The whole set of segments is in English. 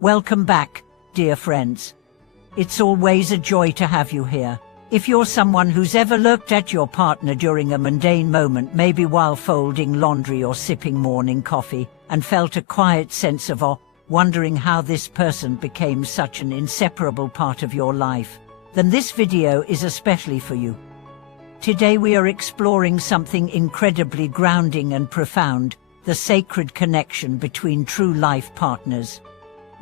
Welcome back, dear friends. It's always a joy to have you here. If you're someone who's ever looked at your partner during a mundane moment, maybe while folding laundry or sipping morning coffee, and felt a quiet sense of awe, wondering how this person became such an inseparable part of your life, then this video is especially for you. Today we are exploring something incredibly grounding and profound, the sacred connection between true life partners.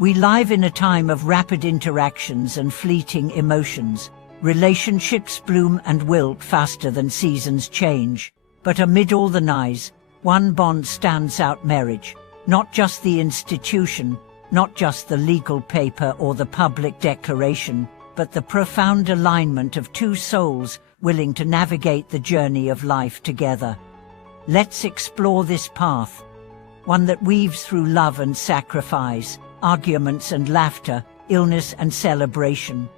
We live in a time of rapid interactions and fleeting emotions. Relationships bloom and wilt faster than seasons change. But amid all the noise, one bond stands out: marriage. Not just the institution, not just the legal paper or the public declaration, but the profound alignment of two souls willing to navigate the journey of life together. Let's explore this path, one that weaves through love and sacrifice, arguments and laughter, illness and celebration.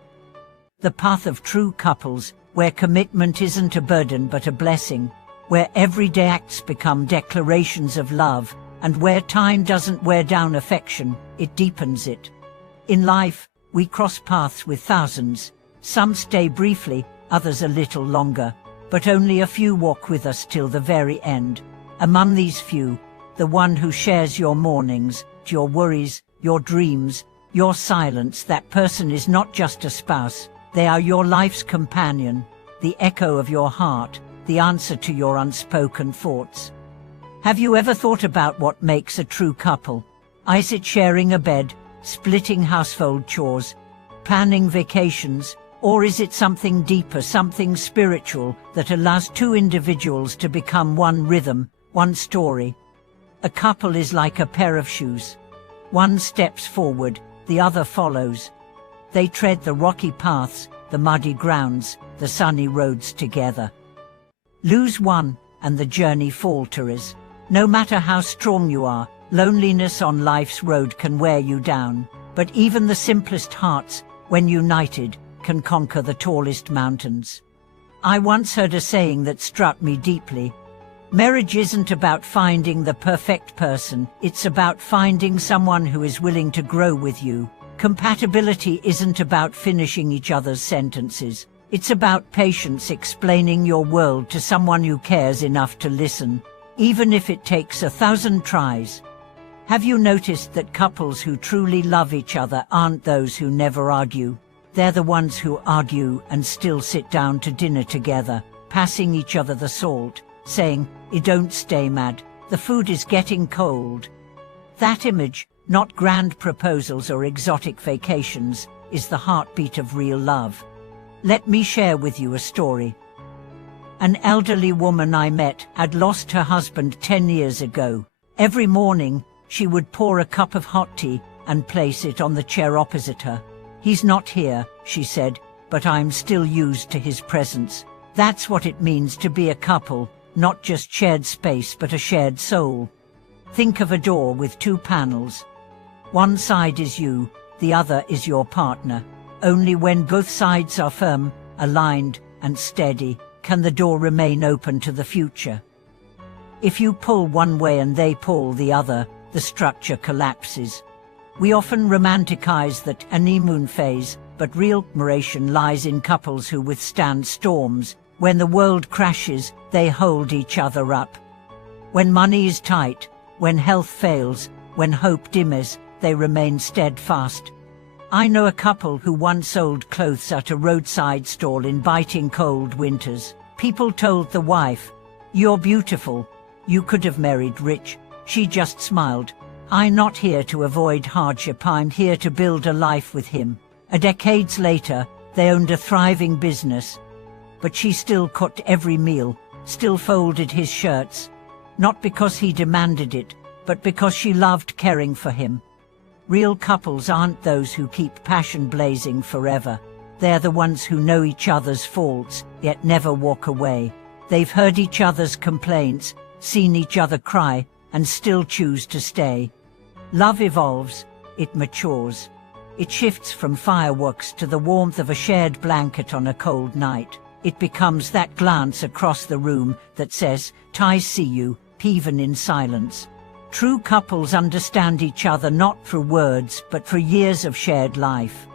The path of true couples, where commitment isn't a burden but a blessing, where everyday acts become declarations of love, and where time doesn't wear down affection, it deepens it. In life, we cross paths with thousands. Some stay briefly, others a little longer, but only a few walk with us till the very end. Among these few, the one who shares your mornings, your worries, your dreams, your silence, that person is not just a spouse. They are your life's companion, the echo of your heart, the answer to your unspoken thoughts. Have you ever thought about what makes a true couple? Is it sharing a bed, splitting household chores, planning vacations, or is it something deeper, something spiritual that allows two individuals to become one rhythm, one story? A couple is like a pair of shoes. One steps forward, the other follows. They tread the rocky paths, the muddy grounds, the sunny roads together. Lose one, and the journey falters. No matter how strong you are, loneliness on life's road can wear you down. But even the simplest hearts, when united, can conquer the tallest mountains. I once heard a saying that struck me deeply. Marriage isn't about finding the perfect person, it's about finding someone who is willing to grow with you. Compatibility isn't about finishing each other's sentences. It's about patience, explaining your world to someone who cares enough to listen, even if it takes 1,000 tries. Have you noticed that couples who truly love each other aren't those who never argue? They're the ones who argue and still sit down to dinner together, passing each other the salt, saying, "Don't stay mad, the food is getting cold." That image, not grand proposals or exotic vacations, is the heartbeat of real love. Let me share with you a story. An elderly woman I met had lost her husband 10 years ago. Every morning, she would pour a cup of hot tea and place it on the chair opposite her. "He's not here," she said, "but I'm still used to his presence." That's what it means to be a couple, not just shared space but a shared soul. Think of a door with two panels. One side is you, the other is your partner. Only when both sides are firm, aligned, and steady, can the door remain open to the future. If you pull one way and they pull the other, the structure collapses. We often romanticize that honeymoon phase, but real admiration lies in couples who withstand storms. When the world crashes, they hold each other up. When money is tight, when health fails, when hope dimmers, they remain steadfast. I know a couple who once sold clothes at a roadside stall in biting cold winters. People told the wife, "You're beautiful. You could have married rich." She just smiled. "I'm not here to avoid hardship, I'm here to build a life with him." Decades later, they owned a thriving business. But she still cooked every meal, still folded his shirts. Not because he demanded it, but because she loved caring for him. Real couples aren't those who keep passion blazing forever. They're the ones who know each other's faults, yet never walk away. They've heard each other's complaints, seen each other cry, and still choose to stay. Love evolves, it matures. It shifts from fireworks to the warmth of a shared blanket on a cold night. It becomes that glance across the room that says, "I see you," even in silence. True couples understand each other not through words but through years of shared life.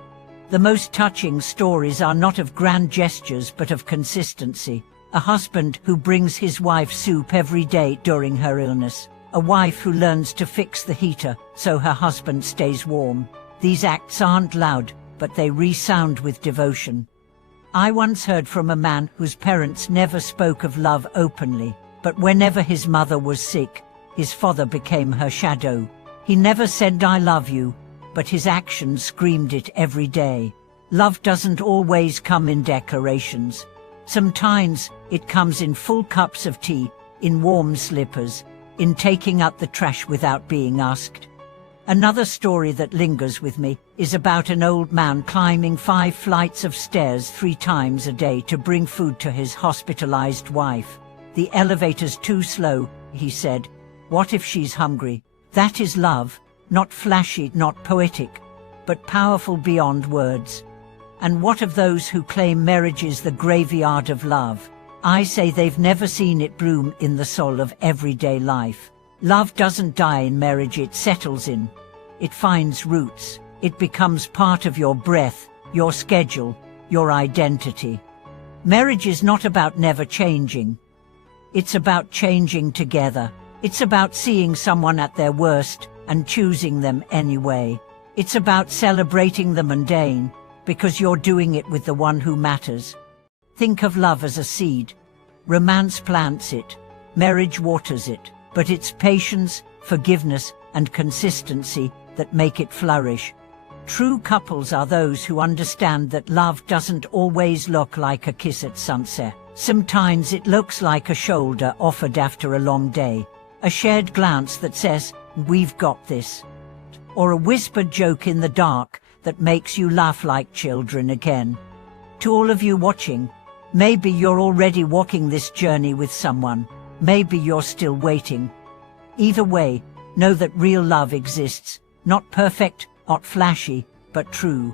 The most touching stories are not of grand gestures but of consistency. A husband who brings his wife soup every day during her illness. A wife who learns to fix the heater so her husband stays warm. These acts aren't loud, but they resound with devotion. I once heard from a man whose parents never spoke of love openly, but whenever his mother was sick, his father became her shadow. He never said "I love you," but his actions screamed it every day. Love doesn't always come in declarations. Sometimes it comes in full cups of tea, in warm slippers, in taking out the trash without being asked. Another story that lingers with me is about an old man climbing 5 flights of stairs 3 times a day to bring food to his hospitalized wife. "The elevator's too slow," he said. "What if she's hungry?" That is love, not flashy, not poetic, but powerful beyond words. And what of those who claim marriage is the graveyard of love? I say they've never seen it bloom in the soul of everyday life. Love doesn't die in marriage, it settles in. It finds roots. It becomes part of your breath, your schedule, your identity. Marriage is not about never changing. It's about changing together. It's about seeing someone at their worst and choosing them anyway. It's about celebrating the mundane, because you're doing it with the one who matters. Think of love as a seed. Romance plants it, marriage waters it, but it's patience, forgiveness, and consistency that make it flourish. True couples are those who understand that love doesn't always look like a kiss at sunset. Sometimes it looks like a shoulder offered after a long day, a shared glance that says, "We've got this," or a whispered joke in the dark that makes you laugh like children again. To all of you watching, maybe you're already walking this journey with someone, maybe you're still waiting. Either way, know that real love exists, not perfect, not flashy, but true.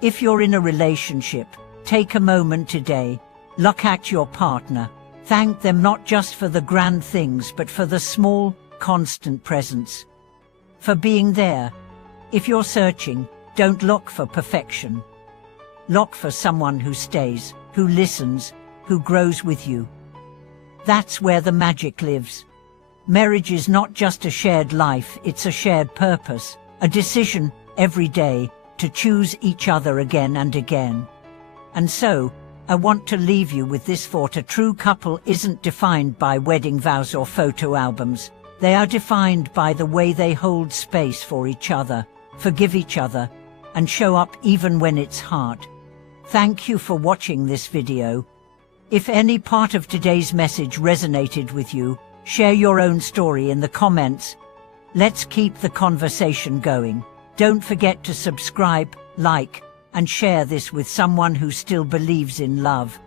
If you're in a relationship, take a moment today, look at your partner, thank them not just for the grand things but for the small, constant presence. For being there. If you're searching, don't look for perfection. Look for someone who stays, who listens, who grows with you. That's where the magic lives. Marriage is not just a shared life, it's a shared purpose, a decision every day to choose each other again and again. And so, I want to leave you with this thought: a true couple isn't defined by wedding vows or photo albums. They are defined by the way they hold space for each other, forgive each other, and show up even when it's hard. Thank you for watching this video. If any part of today's message resonated with you, share your own story in the comments. Let's keep the conversation going. Don't forget to subscribe, like, and share this with someone who still believes in love.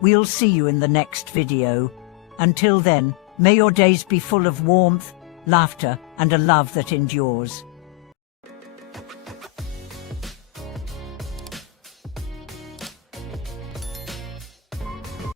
We'll see you in the next video. Until then, may your days be full of warmth, laughter, and a love that endures.